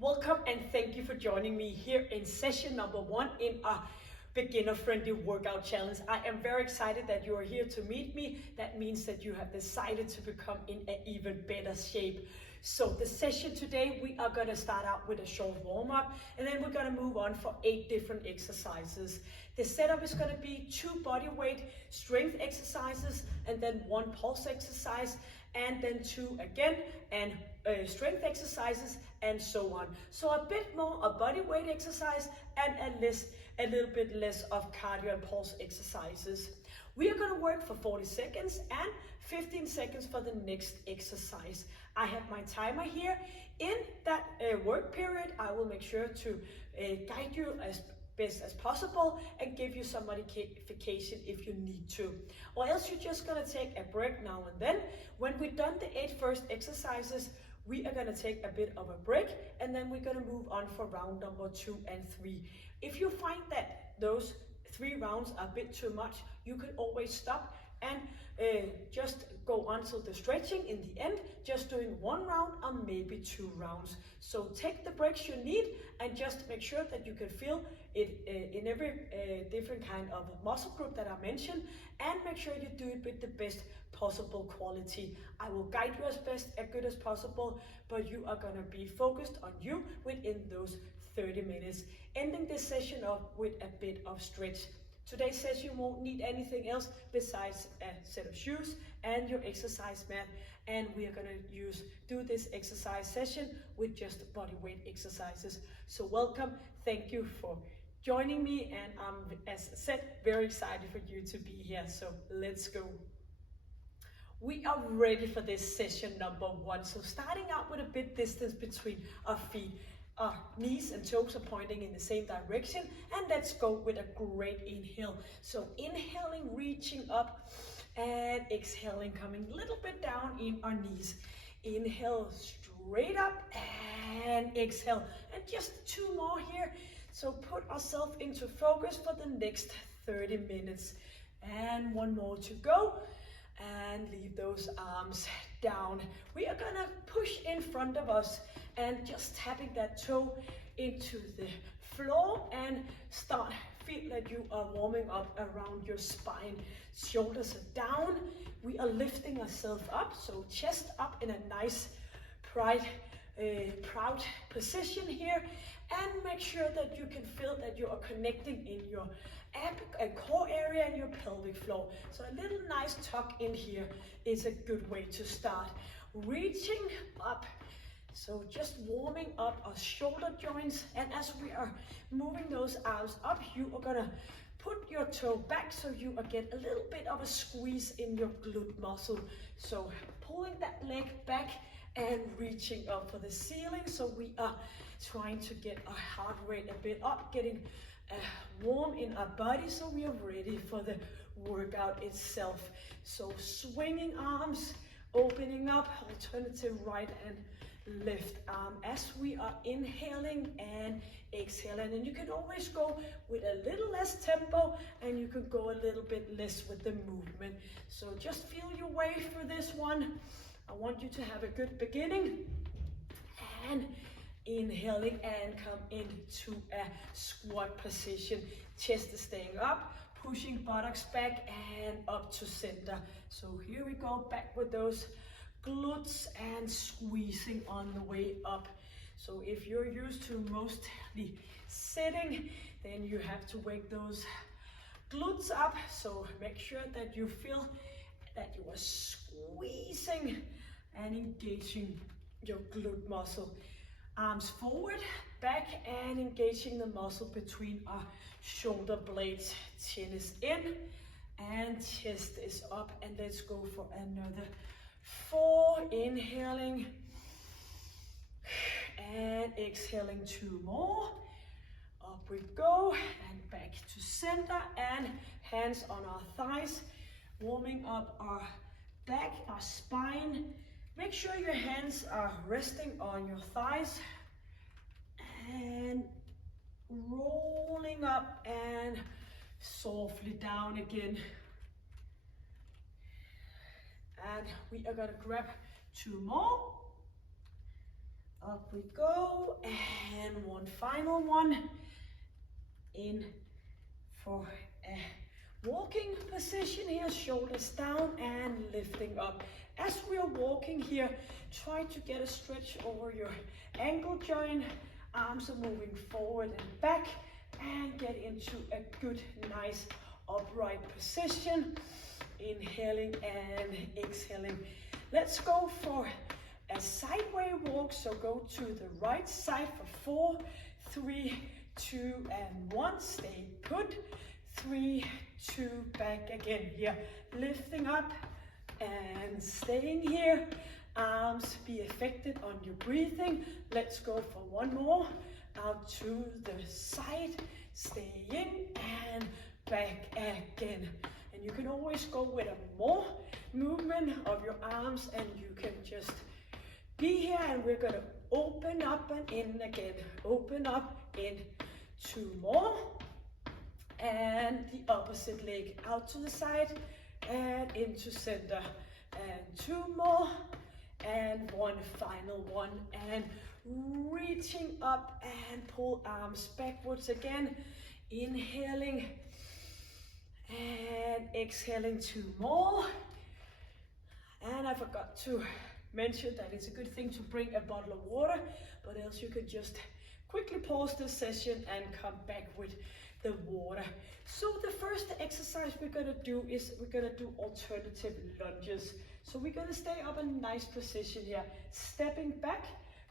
Welcome and thank you for joining me here in session number 1 in our beginner-friendly workout challenge. I am very excited that you are here to meet me. That means that you have decided to become in an even better shape. So the session today, we are going to start out with a short warm-up, and then we're going to move on for 8 different exercises. The setup is going to be 2 body weight strength exercises, and then 1 pulse exercise, and then 2 again, and strength exercises, and so on. So a bit more of body weight exercise and a little bit less of cardio and pulse exercises. We are going to work for 40 seconds and 15 seconds for the next exercise. I have my timer here. In that work period, I will make sure to guide you as best as possible and give you some modification if you need to. Or else you're just going to take a break now and then. When we've done the 8 first exercises, we are going to take a bit of a break, and then we're going to move on for round number 2 and 3. If you find that those 3 rounds are a bit too much, you can always stop and just go on to the stretching in the end, just doing 1 round or maybe 2 rounds. So take the breaks you need and just make sure that you can feel it in every different kind of muscle group that I mentioned, and make sure you do it with the best possible quality. I will guide you as good as possible, but you are going to be focused on you within those 30 minutes. Ending this session up with a bit of stretch. Today's session won't need anything else besides a set of shoes and your exercise mat, and we are going to do this exercise session with just body weight exercises. So welcome, thank you for joining me, and I'm, as I said, very excited for you to be here. So let's go. We are ready for this session number 1. So starting out with a bit distance between our feet. Our knees and toes are pointing in the same direction, and let's go with a great inhale. So inhaling, reaching up, and exhaling, coming a little bit down in our knees. Inhale straight up and exhale, and just 2 more here. So put ourselves into focus for the next 30 minutes, and 1 more to go. And leave those arms down. We are gonna push in front of us and just tapping that toe into the floor, and feel that you are warming up around your spine. Shoulders are down. We are lifting ourselves up, so chest up in a nice proud position here, and make sure that you can feel that you are connecting in your core area and your pelvic floor. So a little nice tuck in here is a good way to start. Reaching up, so just warming up our shoulder joints, and as we are moving those arms up, you are gonna put your toe back so you get a little bit of a squeeze in your glute muscle. So pulling that leg back and reaching up for the ceiling. So we are trying to get our heart rate a bit up, getting warm in our body, so we are ready for the workout itself. So swinging arms, opening up, alternative right and left arm as we are inhaling and exhaling. And you can always go with a little less tempo, and you can go a little bit less with the movement. So just feel your way through this one. I want you to have a good beginning, and inhaling and come into a squat position. Chest is staying up, pushing buttocks back and up to center. So here we go, back with those glutes and squeezing on the way up. So if you're used to mostly sitting, then you have to wake those glutes up. So make sure that you feel that you are squeezing and engaging your glute muscle. Arms forward, back, and engaging the muscle between our shoulder blades. Chin is in and chest is up, and let's go for another 4. Inhaling and exhaling 2 more. Up we go, and back to center, and hands on our thighs, warming up our back, our spine. Make sure your hands are resting on your thighs, and rolling up and softly down again. And we are gonna grab 2 more. Up we go, and one final one. In for a walking position here, shoulders down and lifting up. As we are walking here, try to get a stretch over your ankle joint. Arms are moving forward and back, and get into a good, nice upright position. Inhaling and exhaling. Let's go for a sideways walk, so go to the right side for 4, 3, 2, and 1. Stay put. 3, 2, back again here. Lifting up and staying here. Arms be affected on your breathing. Let's go for one more. Out to the side. Stay in and back again. And you can always go with a more movement of your arms, and you can just be here, and we're going to open up and in again. Open up, in. 2 more. And the opposite leg out to the side and into center. And 2 more. And one final one. And reaching up and pull arms backwards again. Inhaling and exhaling. 2 more. And I forgot to mention that it's a good thing to bring a bottle of water, but else you could just quickly pause this session and come back with the water. So the first exercise we're going to do is we're going to do alternative lunges. So we're going to stay up in a nice position here, stepping back,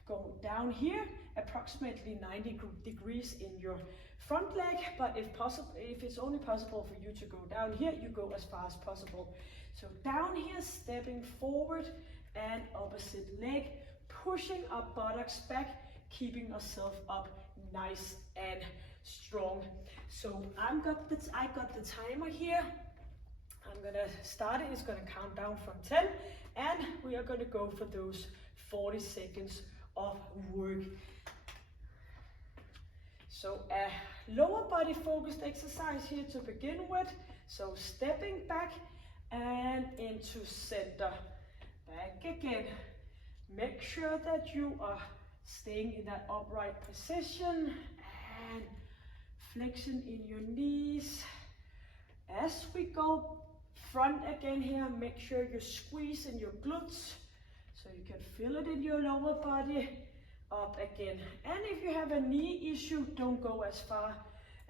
going down here, approximately 90 degrees in your front leg, but if possible, if it's only possible for you to go down here, you go as far as possible. So down here, stepping forward, and opposite leg, pushing our buttocks back, keeping ourselves up nice and strong. So I got the timer here. I'm gonna start it. It's gonna count down from 10, and we are gonna go for those 40 seconds of work. So a lower body focused exercise here to begin with. So stepping back and into center. Back again. Make sure that you are staying in that upright position and flexion in your knees. As we go front again here, make sure you squeeze in your glutes so you can feel it in your lower body. Up again. And if you have a knee issue, don't go as far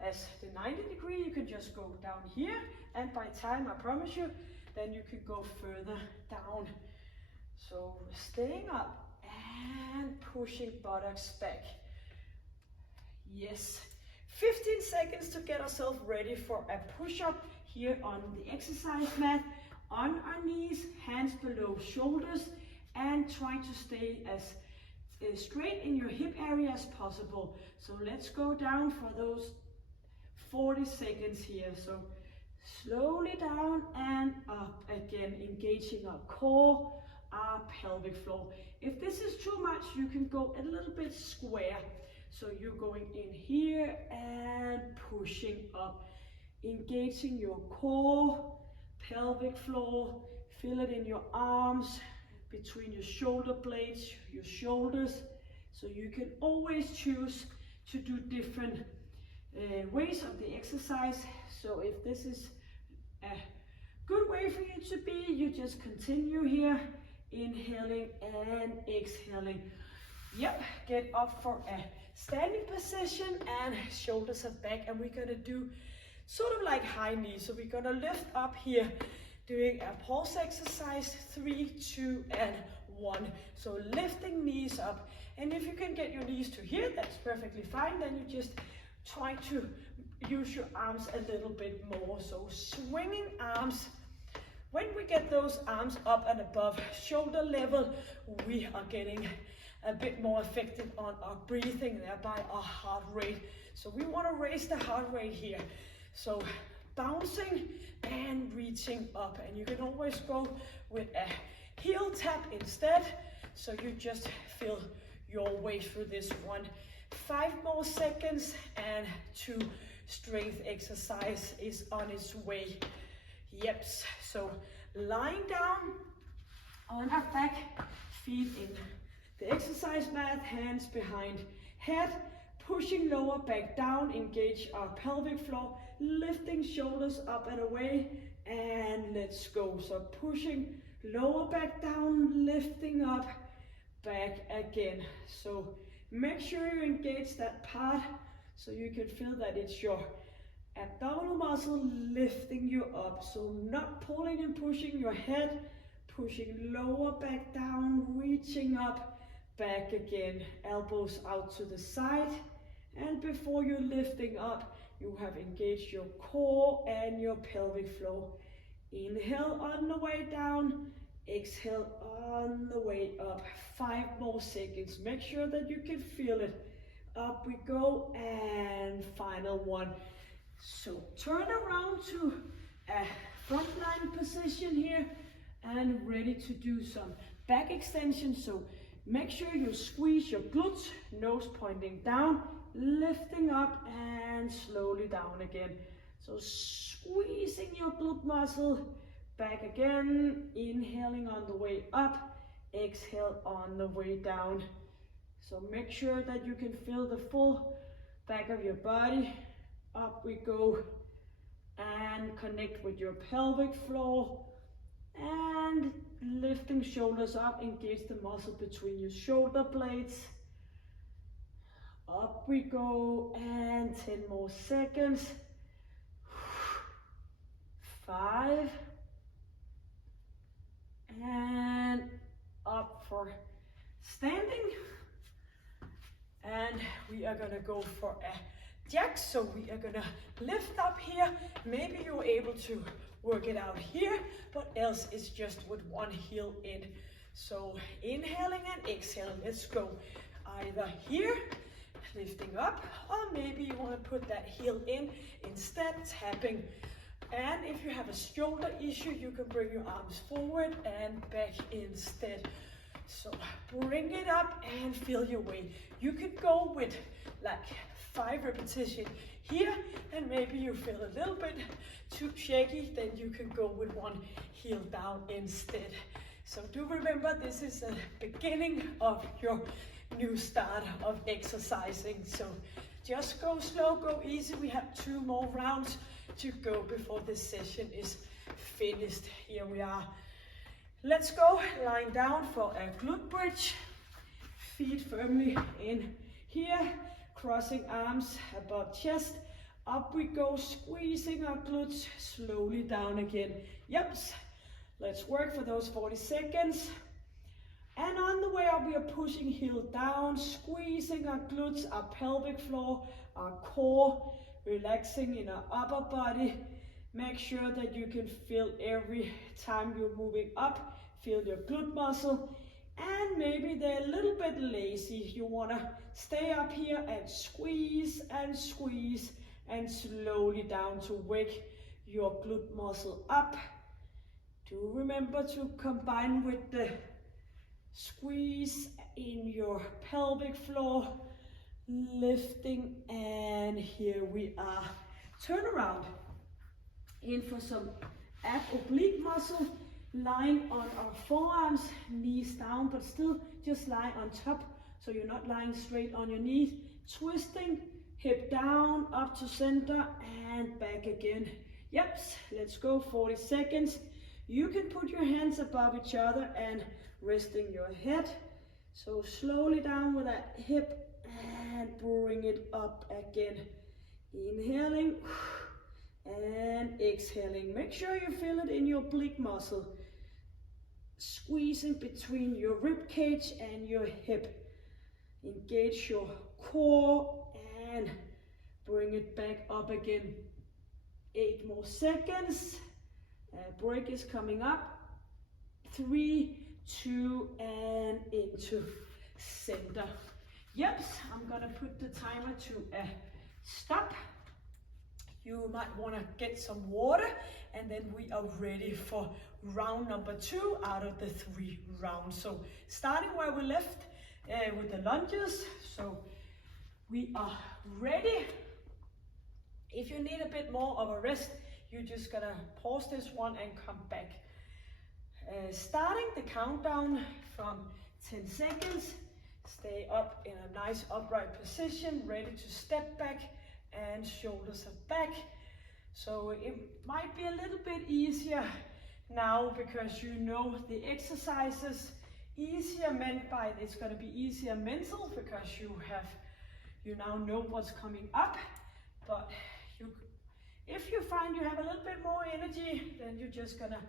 as the 90 degree. You can just go down here, and by time, I promise you, then you can go further down. So staying up and pushing buttocks back. Yes. 15 seconds to get ourselves ready for a push-up here on the exercise mat. On our knees, hands below shoulders, and try to stay as straight in your hip area as possible. So let's go down for those 40 seconds here. So slowly down and up again, engaging our core, our pelvic floor. If this is too much, you can go a little bit square. So you're going in here and pushing up, engaging your core, pelvic floor. Feel it in your arms, between your shoulder blades, your shoulders. So you can always choose to do different ways of the exercise. So if this is a good way for you to be, you just continue here, inhaling and exhaling. Yep, get up for a standing position and shoulders are back, and we're gonna do sort of like high knees. So we're gonna lift up here, doing a pulse exercise, 3, 2, and 1. So lifting knees up, and if you can get your knees to here, that's perfectly fine. Then you just try to use your arms a little bit more. So swinging arms. When we get those arms up and above shoulder level, we are getting a bit more effective on our breathing, thereby our heart rate. So we want to raise the heart rate here. So bouncing and reaching up, and you can always go with a heel tap instead, so you just feel your way through this one. 5 more seconds, and 2 strength exercise is on its way. Yep, so lying down on our back, feet in the exercise mat, hands behind head, pushing lower back down, engage our pelvic floor, lifting shoulders up and away, and let's go. So pushing lower back down, lifting up, back again. So make sure you engage that part so you can feel that it's your abdominal muscle lifting you up. So not pulling and pushing your head, pushing lower back down, reaching up, back again. Elbows out to the side. And before you're lifting up, you have engaged your core and your pelvic floor. Inhale on the way down, exhale on the way up. 5 more seconds. Make sure that you can feel it. Up we go, and final one. So turn around to a frontline position here and ready to do some back extension. So make sure you squeeze your glutes, nose pointing down, lifting up and slowly down again. So squeezing your glute muscle, back again, inhaling on the way up, exhale on the way down. So make sure that you can feel the full back of your body. Up we go, and connect with your pelvic floor, and lifting shoulders up, engage the muscle between your shoulder blades. Up we go, and 10 more seconds. 5, and up for standing. And we are gonna go for a jack. So we are gonna lift up here. Maybe you're able to work it out here, but else it's just with one heel in. So inhaling and exhaling, let's go. Either here, lifting up, or maybe you want to put that heel in instead, tapping. And if you have a shoulder issue, you can bring your arms forward and back instead. So bring it up and feel your way. You could go with like 5 repetitions here, and maybe you feel a little bit too shaky, then you can go with one heel down instead. So do remember, this is the beginning of your new start of exercising. So just go slow, go easy. We have 2 more rounds to go before this session is finished. Here we are. Let's go, lying down for a glute bridge. Feet firmly in here, crossing arms above chest. Up we go, squeezing our glutes, slowly down again. Yep, let's work for those 40 seconds. And on the way up, we are pushing heel down, squeezing our glutes, our pelvic floor, our core, relaxing in our upper body. Make sure that you can feel every time you're moving up, feel your glute muscle. And maybe they're a little bit lazy. You want to stay up here and squeeze and squeeze and slowly down to wake your glute muscle up. Do remember to combine with the squeeze in your pelvic floor, lifting, and here we are. Turn around. In for some ab oblique muscle, lying on our forearms, knees down, but still just lie on top, so you're not lying straight on your knees. Twisting, hip down, up to center, and back again. Yep, let's go, 40 seconds. You can put your hands above each other and resting your head. So slowly down with that hip and bring it up again. Inhaling and exhaling. Make sure you feel it in your oblique muscle. Squeezing between your rib cage and your hip. Engage your core and bring it back up again. 8 more seconds. Break is coming up. 3, 2, and into center. Yep, I'm gonna put the timer to a stop. You might want to get some water, and then we are ready for round number 2 out of the 3 rounds. So starting where we left with the lunges. So we are ready. If you need a bit more of a rest, you're just gonna pause this one and come back. Starting the countdown from 10 seconds. Stay up in a nice upright position, ready to step back, and shoulders are back. So it might be a little bit easier now because you know the exercises. Easier meant by it's going to be easier mental because you now know what's coming up. But if you find you have a little bit more energy, then you're just gonna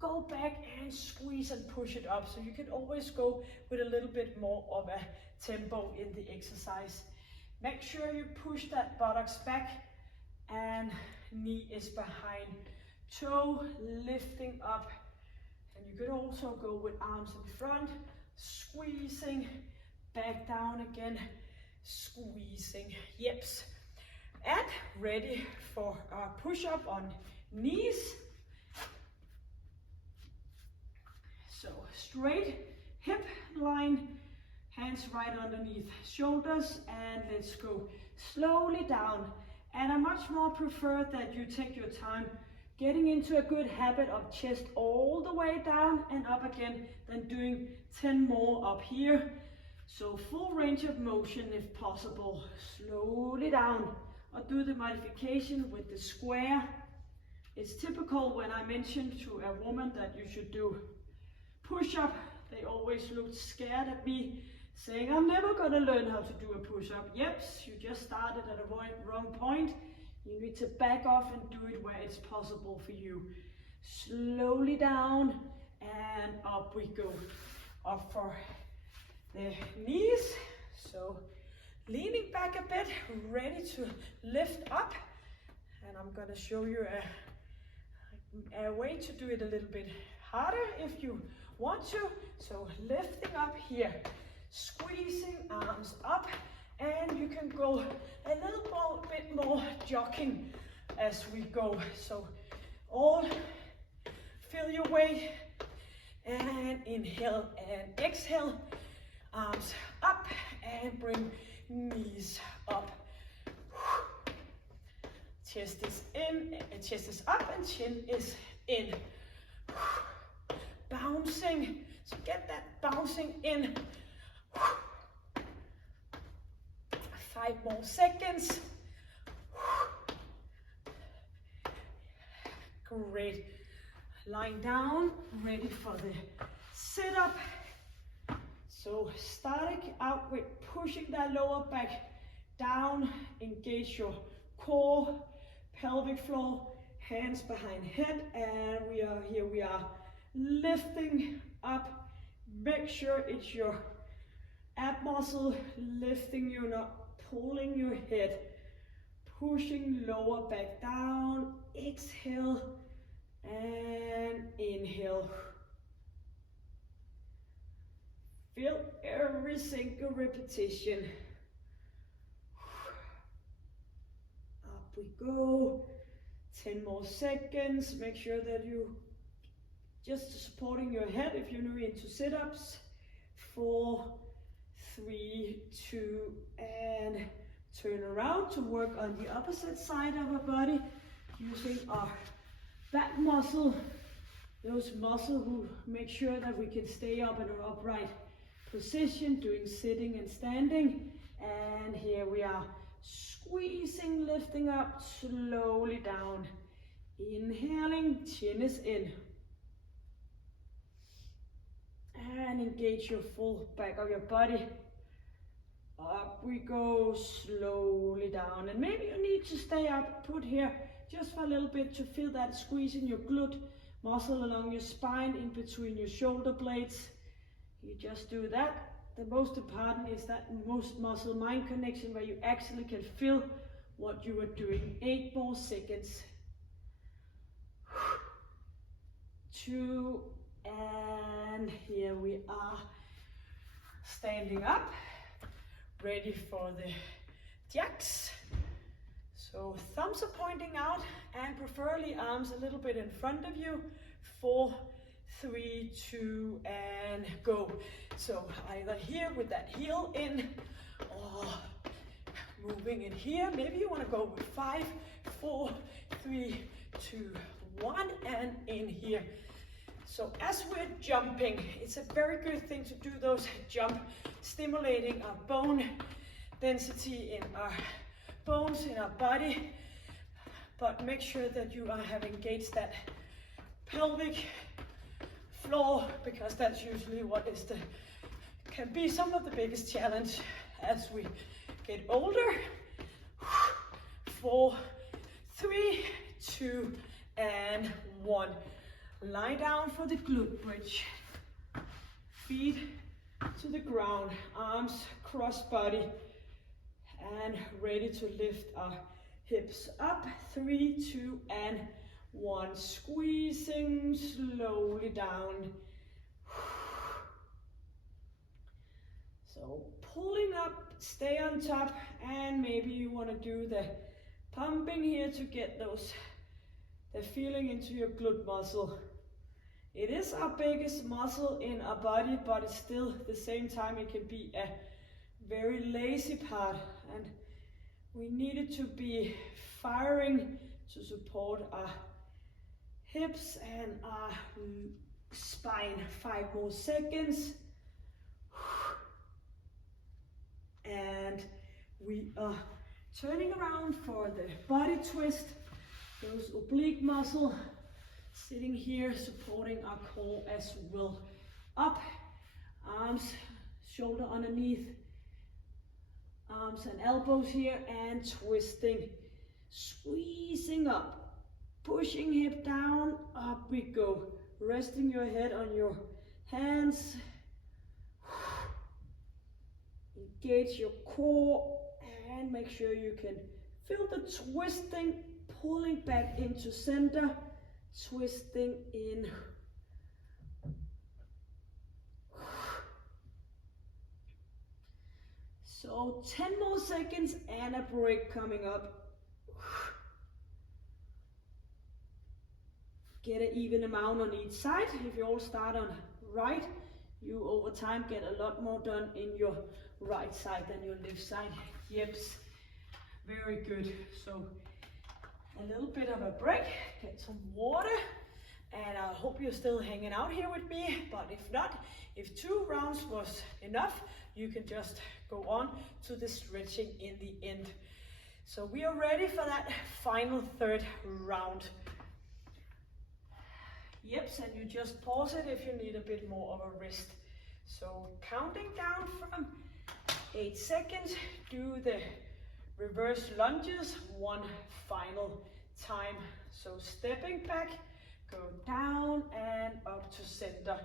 go back and squeeze and push it up. So you can always go with a little bit more of a tempo in the exercise. Make sure you push that buttocks back and knee is behind toe, lifting up. And you could also go with arms in front, squeezing, back down again, squeezing, yips. And ready for a push-up on knees. So straight hip line, hands right underneath shoulders, and let's go slowly down. And I much more prefer that you take your time getting into a good habit of chest all the way down and up again than doing 10 more up here. So full range of motion if possible. Slowly down, or do the modification with the square. It's typical when I mention to a woman that you should do push-up, they always looked scared at me, saying, I'm never gonna learn how to do a push-up. Yep, you just started at a wrong point. You need to back off and do it where it's possible for you. Slowly down and up we go. Up for the knees. So leaning back a bit, ready to lift up. And I'm gonna show you a way to do it a little bit harder if you want to. So lifting up here, squeezing arms up, and you can go a little bit more jogging as we go. So all feel your weight, and inhale and exhale, arms up, and bring knees up. Chest is in, and chest is up, and chin is in. Bouncing, so get that bouncing in. 5 more seconds. Great. Lying down, ready for the sit-up. So starting out with pushing that lower back down, engage your core, pelvic floor, hands behind head, and we are lifting up. Make sure it's your ab muscle lifting you, not pulling your head. Pushing lower back down, exhale and inhale. Feel every single repetition. Up we go. 10 more seconds. Make sure that you just supporting your head if you're new into sit-ups. 4, 3, 2, and turn around to work on the opposite side of our body using our back muscle. Those muscles who make sure that we can stay up in an upright position, doing sitting and standing. And here we are, squeezing, lifting up, slowly down. Inhaling, chin is in. And engage your full back of your body. Up we go, slowly down. And maybe you need to stay up, put here just for a little bit to feel that squeeze in your glute muscle along your spine, in between your shoulder blades. You just do that. The most important is that muscle-mind connection where you actually can feel what you are doing. 8 more seconds. 2, and here we are, standing up, ready for the jacks. So thumbs are pointing out, and preferably arms a little bit in front of you. 4, 3, 2, and go. So either here with that heel in, or moving in here. Maybe you want to go with 5, 4, 3, 2, 1, and in here. So as we're jumping, it's a very good thing to do those jump, stimulating our bone density in our bones, in our body, but make sure that you have engaged that pelvic floor, because that's usually what can be some of the biggest challenge as we get older. 4, 3, 2, and 1. Lie down for the glute bridge. Feet to the ground, arms cross body, and ready to lift our hips up. 3, 2, and 1. Squeezing slowly down. So pulling up, stay on top, and maybe you want to do the pumping here to get the feeling into your glute muscle. It is our biggest muscle in our body, but it's still at the same time it can be a very lazy part, and we need it to be firing to support our hips and our spine. 5 more seconds. And we are turning around for the body twist. Those oblique muscle sitting here, supporting our core as well. Up, arms, shoulder underneath, arms and elbows here, and twisting, squeezing up, pushing hip down, up we go. Resting your head on your hands. Engage your core and make sure you can feel the twisting, pulling back into center, twisting in. So 10 more seconds and a break coming up. Get an even amount on each side. If you all start on right, you over time get a lot more done in your right side than your left side. Yips, very good. So a little bit of a break, get some water, and I hope you're still hanging out here with me, but if not, if 2 rounds was enough, you can just go on to the stretching in the end. So we are ready for that final 3rd round. Yips, and you just pause it if you need a bit more of a rest. So counting down from 8 seconds, do the reverse lunges 1 final time. So stepping back, go down and up to center.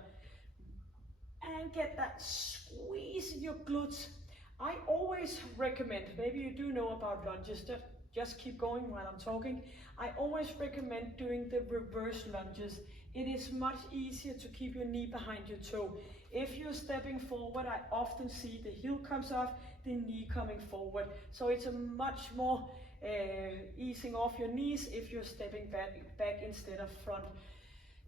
And get that squeeze in your glutes. I always recommend, maybe you do know about lunges, just keep going while I'm talking. I always recommend doing the reverse lunges. It is much easier to keep your knee behind your toe. If you're stepping forward, I often see the heel comes off, the knee coming forward. So it's a much more easing off your knees if you're stepping back instead of front.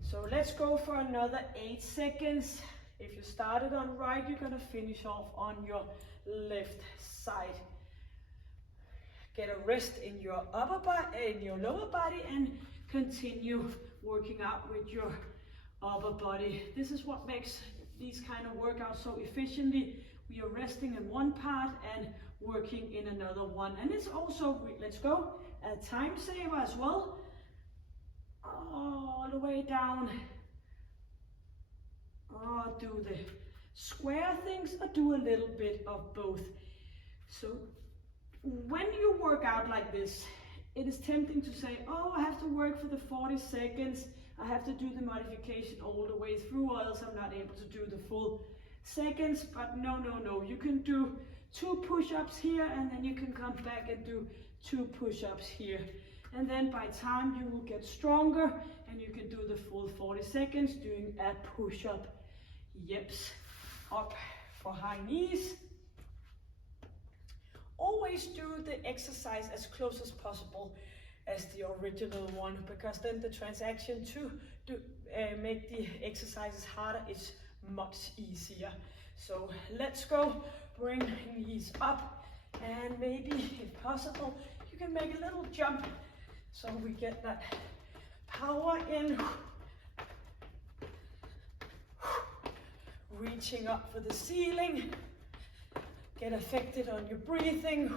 So let's go for another 8 seconds. If you started on right, you're gonna finish off on your left side. Get a rest in your upper body, in your lower body, and continue working out with your upper body. This is what makes these kind of workouts so efficiently. We are resting in one part and working in another one. And it's also, let's go, a time saver as well. All the way down. Or do the square things or do a little bit of both. So when you work out like this, it is tempting to say, oh, I have to work for the 40 seconds. I have to do the modification all the way through, or else I'm not able to do the full seconds. But no. You can do 2 push-ups here, and then you can come back and do 2 push-ups here. And then by time you will get stronger, and you can do the full 40 seconds doing a push-up. Yips. Up for high knees. Always do the exercise as close as possible as the original one, because then the transaction to make the exercises harder is much easier. So let's go, bring knees up, and maybe if possible you can make a little jump so we get that power in. reaching up for the ceiling. Get affected on your breathing.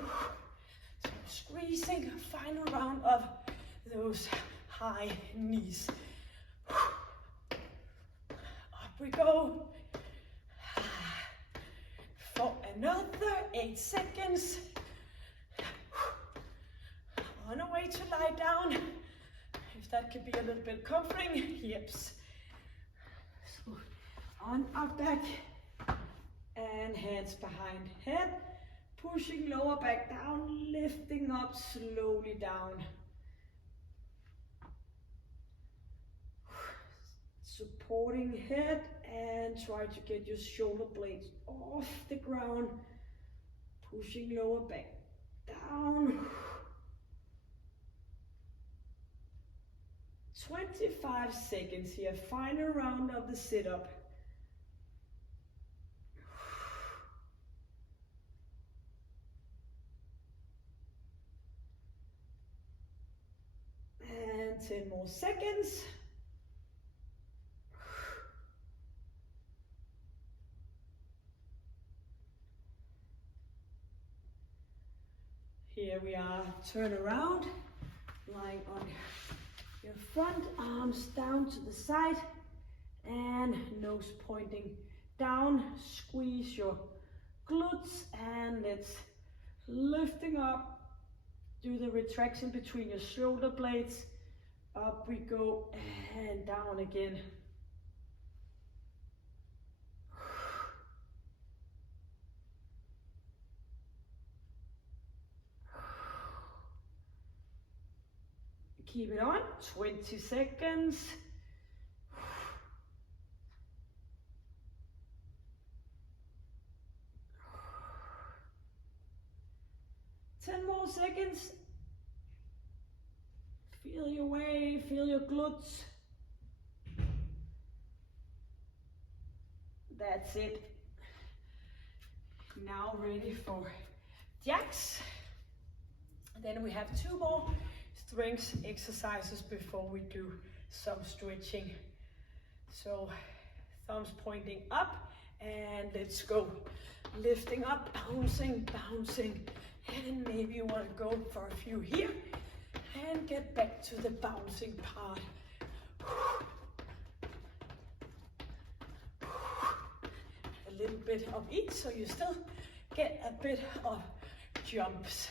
So squeezing, final round of those high knees. Up we go. For another 8 seconds. On our way to lie down. If that could be a little bit comforting, hips. So on our back and hands behind head. Pushing lower back down, lifting up slowly down. Supporting head and try to get your shoulder blades off the ground. Pushing lower back down. 25 seconds here, final round of the sit-up. And 10 more seconds. Here we are, turn around, lying on your front, arms down to the side, and nose pointing down. Squeeze your glutes, and it's lifting up. Do the retraction between your shoulder blades. Up we go, and down again. Keep it on, 20 seconds. Ten more seconds. Feel your way, feel your glutes. That's it. Now ready for jacks. Then we have 2 more strength exercises before we do some stretching. So thumbs pointing up, and let's go. Lifting up, bouncing, bouncing, and maybe you want to go for a few here and get back to the bouncing part. A little bit of each, so you still get a bit of jumps.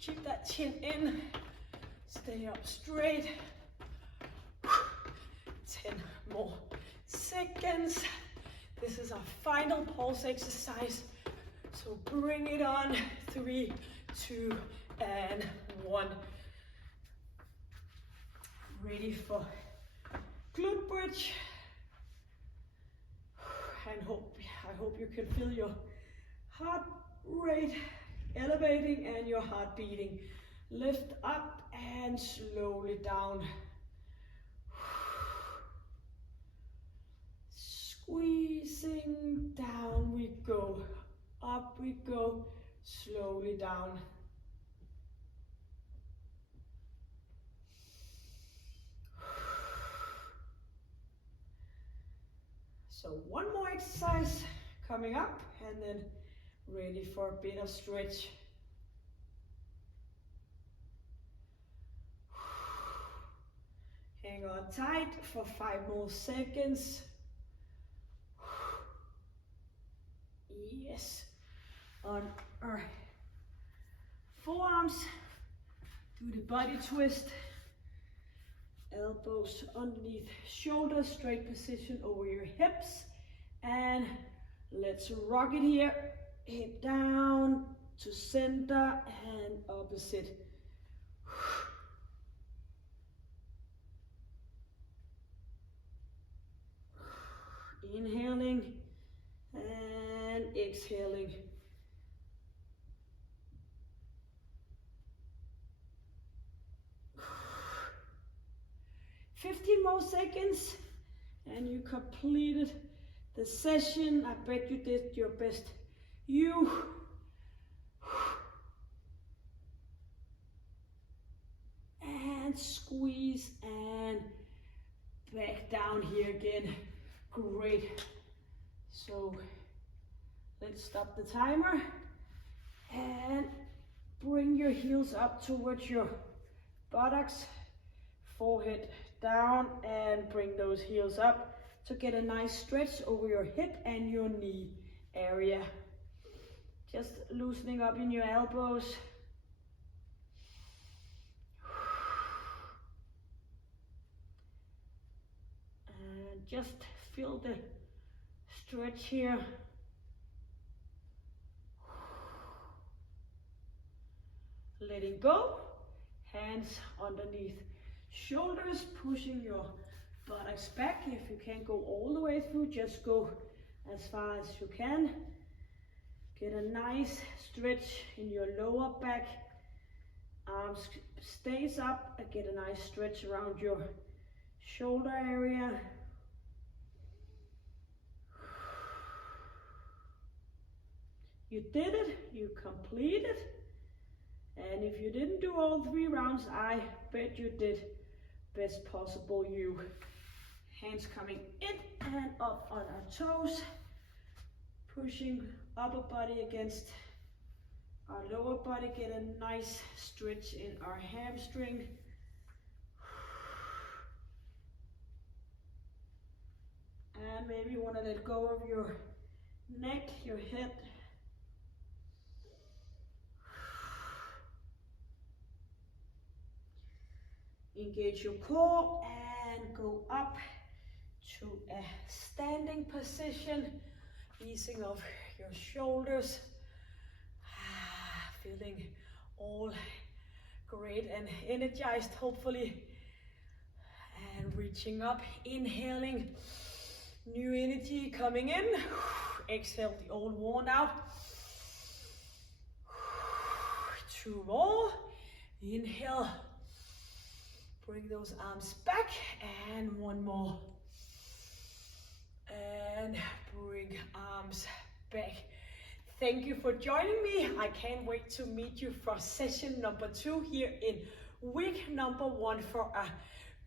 Keep that chin in, stay up straight. 10 more seconds. This is our final pulse exercise. So bring it on. 3, 2, and 1. Ready for glute bridge. And I hope you can feel your heart rate elevating and your heart beating. Lift up and slowly down. Squeezing down we go. Up we go, slowly down. So 1 more exercise coming up, and then ready for a bit of stretch. Hang on tight for 5 more seconds. Yes. On our forearms, do the body twist. Elbows underneath shoulders, straight position over your hips. And let's rock it here. Hip down to center and opposite. Inhaling and exhaling. "15 more seconds and you completed the session. I bet you did your best. And squeeze and back down here again. Great. So let's stop the timer and bring your heels up towards your buttocks, forehead down, and bring those heels up to get a nice stretch over your hip and your knee area. Just loosening up in your elbows. And just feel the stretch here. Letting go, hands underneath shoulders, pushing your buttocks back. If you can't go all the way through, just go as far as you can. Get a nice stretch in your lower back. Arms stays up, and get a nice stretch around your shoulder area. You did it, you completed. And if you didn't do all 3 rounds, I bet you did best possible you. Hands coming in and up on our toes. Pushing upper body against our lower body. Get a nice stretch in our hamstring. And maybe you want to let go of your neck, your head. Engage your core and go up to a standing position, easing off your shoulders, feeling all great and energized, hopefully, and reaching up, inhaling new energy coming in, exhale the old worn out, 2 more, inhale. Bring those arms back, and 1 more. And bring arms back. Thank you for joining me. I can't wait to meet you for session number 2 here in week number 1 for a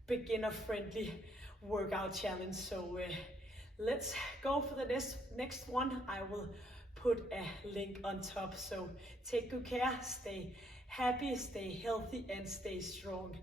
beginner-friendly workout challenge. So let's go for the next one. I will put a link on top. So take good care, stay happy, stay healthy, and stay strong.